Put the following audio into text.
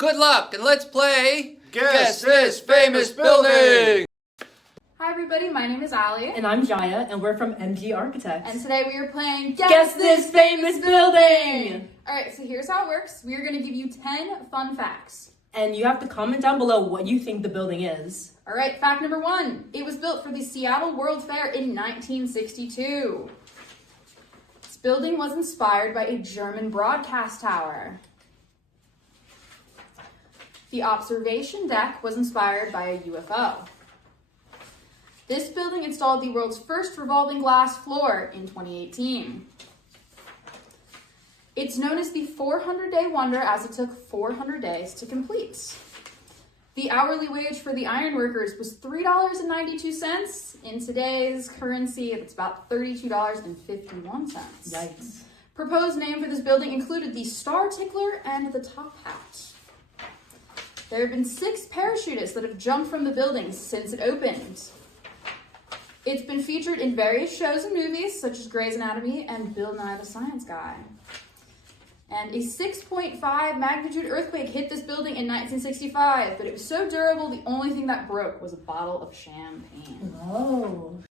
Good luck, and let's play Guess This Famous Building! Hi everybody, my name is Ali. And I'm Jaya, and we're from MG Architects. And today we are playing Guess This Famous Building! Alright, so here's how it works. We are going to give you 10 fun facts. And you have to comment down below what you think the building is. Alright, fact number 1. It was built for the Seattle World Fair in 1962. This building was inspired by a German broadcast tower. The observation deck was inspired by a UFO. This building installed the world's first revolving glass floor in 2018. It's known as the 400-day wonder as it took 400 days to complete. The hourly wage for the ironworkers was $3.92. In today's currency, it's about $32.51. Yikes. Proposed name for this building included the Star Tickler and the Top Hat. There have been 6 parachutists that have jumped from the building since it opened. It's been featured in various shows and movies, such as Grey's Anatomy and Bill Nye the Science Guy. And a 6.5 magnitude earthquake hit this building in 1965, but it was so durable, the only thing that broke was a bottle of champagne. Oh.